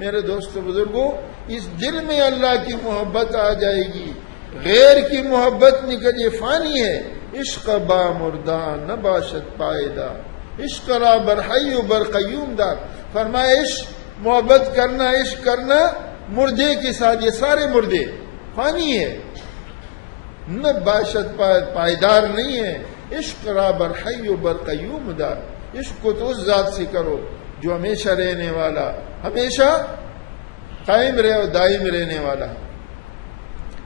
میرے دوستو بزرگوں، اس دل میں اللہ کی محبت آ جائے گی، غیر کی محبت نکل، یہ فانی ہے۔ عشق با مردان نہ باشد پائیدہ، عشق را بر حی و بر قیوم دار۔ فرمایا عشق، محبت کرنا، عشق کرنا مردے کے ساتھ، یہ سارے مردے فانی ہے، نہ باشد پائیدار نہیں ہے۔ عشق را بر حی و بر قیوم دار، عشق کو تو اس ذات سے کرو جو ہمیشہ رہنے والا، ہمیشہ قائم رہے اور دائم رہنے والا ہے۔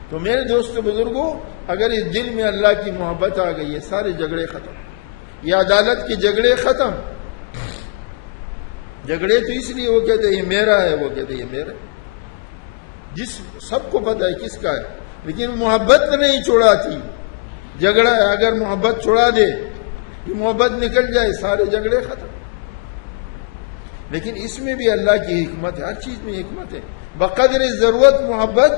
تو میرے دوستو بزرگوں، اگر اس دل میں اللہ کی محبت آ گئی ہے، سارے جھگڑے ختم، یہ عدالت کے جھگڑے ختم۔ جھگڑے تو اس لیے وہ کہتے ہیں یہ میرا ہے، وہ کہتے ہیں یہ میرا ہے، جس سب کو پتہ ہے کس کا ہے، لیکن محبت نہیں چھوڑاتی۔ جھگڑا ہے، اگر محبت چھوڑا دے، یہ محبت نکل جائے، سارے جھگڑے ختم۔ لیکن اس میں بھی اللہ کی حکمت ہے، ہر چیز میں حکمت ہے۔ بقدر ضرورت محبت،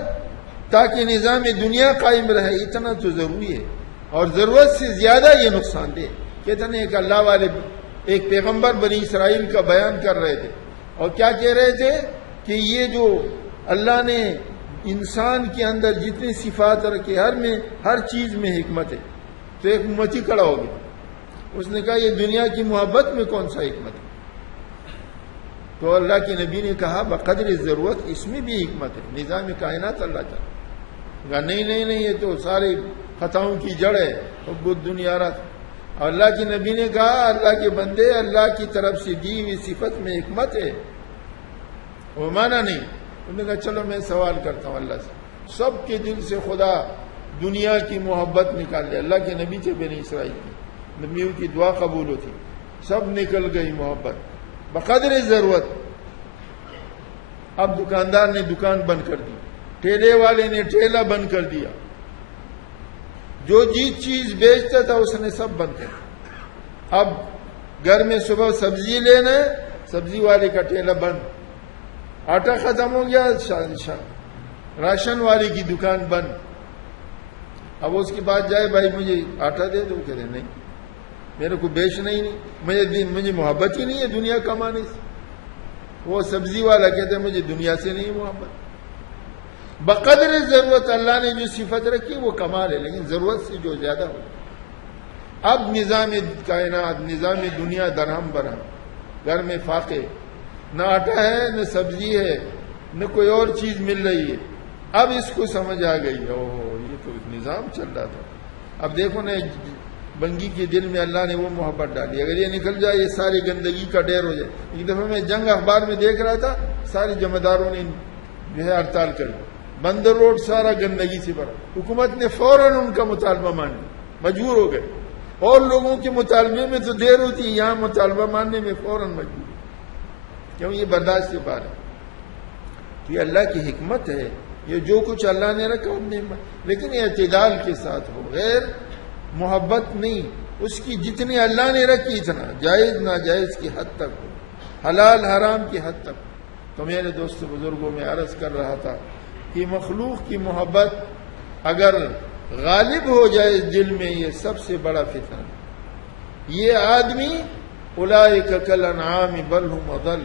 تاکہ نظام دنیا قائم رہے، اتنا تو ضروری ہے، اور ضرورت سے زیادہ یہ نقصان دہ۔ کہتے ہیں کہ اللہ والے ایک پیغمبر بنی اسرائیل کا بیان کر رہے تھے، اور کیا کہہ رہے تھے کہ یہ جو اللہ نے انسان کے اندر جتنی صفات رکھے، ہر چیز میں حکمت ہے۔ تو ایک امتی کھڑا ہو گیا، اس نے کہا یہ دنیا کی محبت میں کون سا حکمت ہے؟ تو اللہ کے نبی نے کہا بقدر ضرورت اس میں بھی حکمت ہے، نظام کائنات اللہ کا۔ کہا نہیں، یہ تو سارے خطاؤں کی جڑ ہے، حب الدنیا رات۔ اور اللہ کے نبی نے کہا اللہ کے بندے، اللہ کی طرف سے دی ہوئی صفت میں حکمت ہے، وہ مانا نہیں۔ انہوں نے کہا چلو میں سوال کرتا ہوں اللہ سے، سب کے دل سے خدا دنیا کی محبت نکال لے۔ اللہ کے نبی تھے بنی اسرائیل کی، نبیوں کی دعا قبول ہوتی، سب نکل گئی محبت بقدر ضرورت۔ اب دکاندار نے دکان بند کر دی، ٹھیلے والے نے ٹھیلا بند کر دیا، جو چیز بیچتا تھا اس نے سب بند کر دیا۔ اب گھر میں صبح سبزی لینا ہے، سبزی والے کا ٹھیلا بند، آٹا ختم ہو گیا، راشن والے کی دکان بند۔ اب اس کے بعد جائے بھائی مجھے آٹا دے دو، کہتے نہیں میرے کو بیچنا ہی نہیں، مجھے محبت ہی نہیں ہے دنیا کمانے سے۔ وہ سبزی والا کہتے ہیں مجھے دنیا سے نہیں محبت۔ بقدر ضرورت اللہ نے جو صفت رکھی وہ کمال ہے، لیکن ضرورت سے جو زیادہ ہو۔ اب نظام کائنات، نظام دنیا درہم برہم، گھر میں فاقے، نہ آٹا ہے نہ سبزی ہے نہ کوئی اور چیز مل رہی ہے۔ اب اس کو سمجھ آ گئی، یہ تو نظام چل رہا تھا۔ اب دیکھو نا، بنگی کے دل میں اللہ نے وہ محبت ڈالی، اگر یہ نکل جائے یہ ساری گندگی کا ڈھیر ہو جائے۔ ایک دفعہ میں جنگ اخبار میں دیکھ رہا تھا، سارے جمعداروں نے جو ہے ہڑتال کر دی، بندر روڈ سارا گندگی سے بھرا۔ حکومت نے فوراً ان کا مطالبہ مان لیا، مجبور ہو گئے۔ اور لوگوں کے مطالبے میں تو دیر ہوتی ہے، یہاں مطالبہ ماننے میں فوراً مجبور، کیوں یہ برداشت سے پار ہے۔ یہ اللہ کی حکمت ہے، یہ جو کچھ اللہ نے رکھا لیکن اعتدال کے ساتھ ہو، غیر محبت نہیں، اس کی جتنی اللہ نے رکھی اتنا، جائز ناجائز کی حد تک ہو، حلال حرام کی حد تک۔ تو میرے دوست بزرگوں میں عرض کر رہا تھا کہ مخلوق کی محبت اگر غالب ہو جائے اس دل میں، یہ سب سے بڑا فتنہ۔ یہ آدمی اولئک کالانعام بل ھم اضل،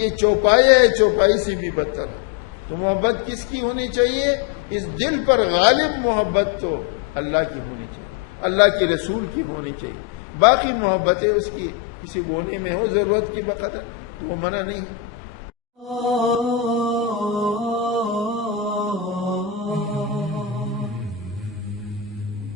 یہ چوپایا ہے، چوپائی سے بھی بدتر ہے۔ تو محبت کس کی ہونی چاہیے؟ اس دل پر غالب محبت تو اللہ کی ہونی چاہیے، اللہ کے رسول کی ہونی چاہیے۔ باقی محبتیں اس کی کسی گونے میں ہو ضرورت کی بقدر، تو وہ منع نہیں ہے۔